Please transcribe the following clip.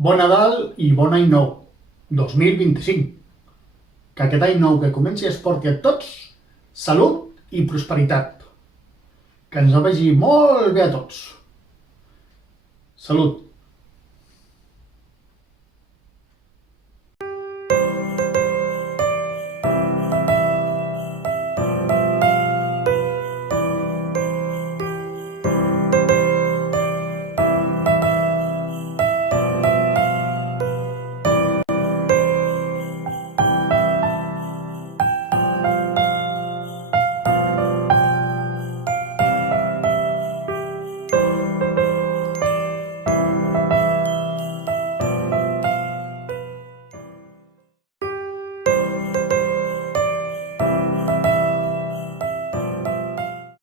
Bon Nadal i bon any nou, 2025. Que aquest any nou que comenci es porti a tots salut i prosperitat. Que ens vagi molt bé a tots. Salut.